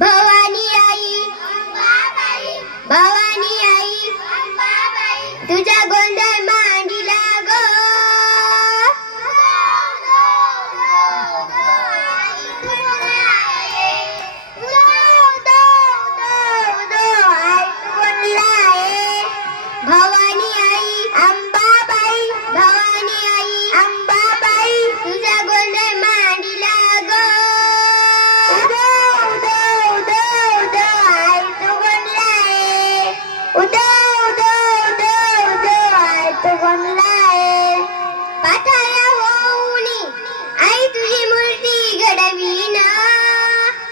भवानी आई भवानी आई तुझा गोंधळ मांडीला गो भवानी आई अंबाबाई भवानी आई अंबाबाई तुझा गोंधळ मांडीला गो उदो उदो उदो उदो आई तू गोंधळाय उदो उदो उदो उदो आई तू गोंधळाय पाठाया होऊनी आई तुझी मूर्ती घडवीन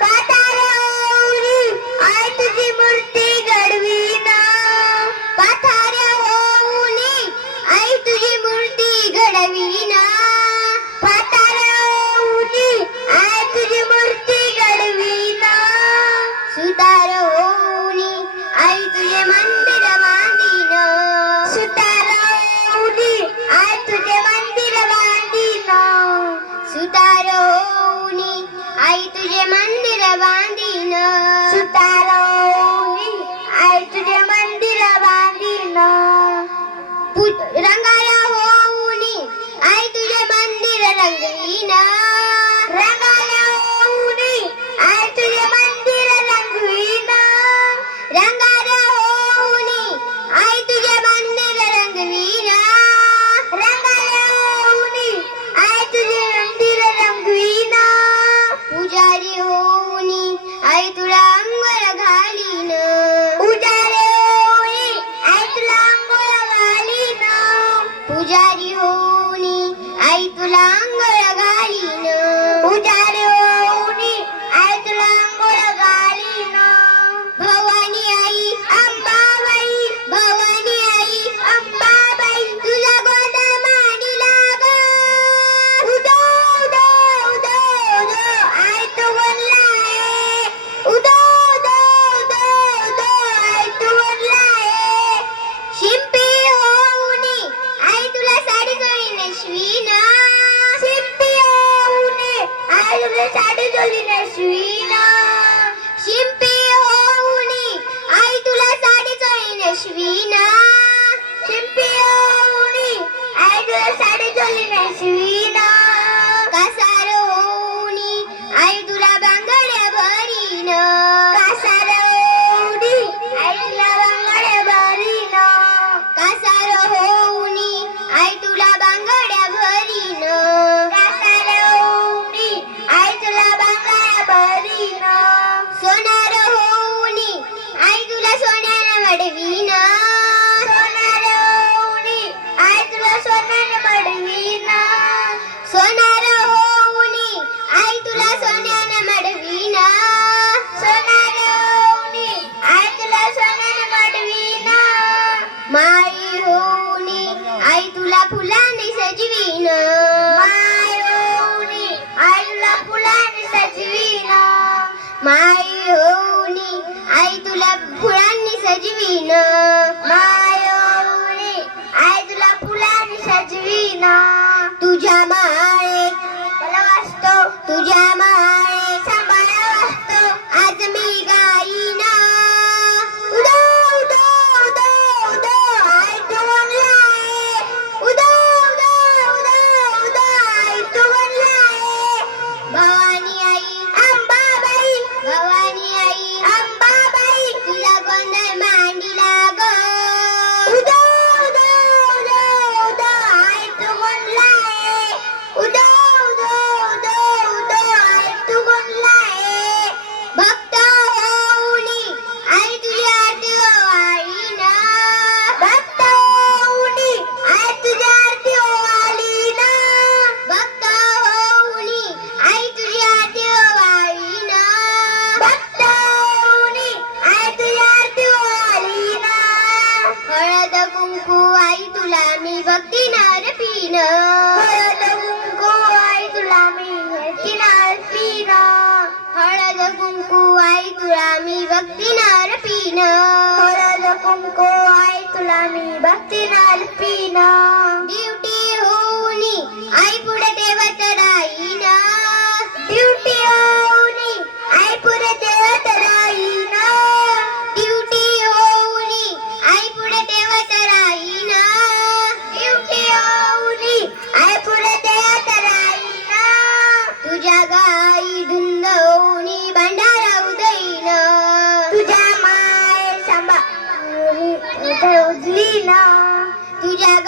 पाठाया होऊनी आई तुझी मूर्ती घडवीन पाठाया होऊनी आई तुझी मूर्ती घडवीन पाठाया होऊनी आई तुझी मूर्ती घडवीन सुतार होऊनी आई तुझे मंदिर बांधीन सुतार होऊनी आई तुझे मंदिर बांधीन सुतार होऊनी आई तुझे मंदिर बांधीन सुतार होऊनी आई तुझे मंदिर बांधीन रंगाला होऊनी आई तुझे मंदिर रंगवीन रंगाला होऊनी आई तुझे मंदिर रंगवीन रंगाला होऊनी आई तुझे मंदिर रंगवीन रंगाला होऊनी आई तुझे मंदिर रंगवीन पुजारी होऊनी आई तुला अंघोळ घालीन पुजारी होऊनी आई तुला अंघोळ घालीन पुजारी होऊनी आई तुला अंघोळ घालीन पुजारी होऊनी आई तुला अंघोळ घालीन भवानी आई अंबाबाई भवानी आई अंबाबाई तुझा गोंधळ मांडीला ग उदो उदो उदो उदो आई तू गोंधळाय उदो उदो उदो उदो आई तू गोंधळाय शिंपी होऊनी आई तुला साडी चोळी नेसवीन शिंपी होऊनी आई तुला साडी चोळी नेसवीन शिंपी होऊनी आई तुला साडी चोळी नेसवीन शिंपी होऊनी आई तुला साडी चोळी नेसवीन कासार होऊनी आई तुला बांगड्या भरीन कासार होऊनी आई तुला बांगड्या भरीन कासार होऊनी आई तुला बांगड्या भरीन कासार होऊनी आई तुला बांगड्या भरीन सोनार होऊनी आई तुला सोन्यानं मडवीन सोनार होऊनी आई तुला सोन्यानं मडवीन सोनार होऊनी आई तुला सोन्यानं मडवीन सोनार होऊनी आई तुला सोन्यानं मडवीन माई होऊनी आई तुला फुलांनी सजवीन माई होऊनी आई तुला फुलांनी सजवीन माई होऊनी आई तुला फुलांनी सजवीन माई होऊनी आई तुला फुलांनी सजवीन तुझ्या माळे मला वाचतो तुझ्या माळे सांभाळा वाचतो आज मी गाईन उदो उदो उदो उदो आई तू गोंधळाय उदो उदो उदो उदो आई तू गोंधळाय भवानी आई अंबाबाई भवानी आई अंबाबाई तुझा गोंधळ मांडीला ग उदो उदो उदो उदो आई तू गोंधळाय उदो उदो उदो उदो आई तू गोंधळाय भक्त होऊनी आई तुझी आरती ओवाळीन भक्त होऊनी आई तुझी आरती ओवाळीन भक्त होऊनी आई तुझी आरती ओवाळीन भक्त होऊनी आई तुझी आरती ओवाळीन हळद कुंकू आई तुला मी भक्तीनं अर्पीन हळद कुंकू आई तुला मी भक्तीनं अर्पीन हळद कुंकू आई तुला मी भक्तीनं अर्पीन हळद कुंकू आई तुला मी भक्तीनं अर्पीन ड्युटी होऊनी आई पुढे देवत राहीन तुझ्या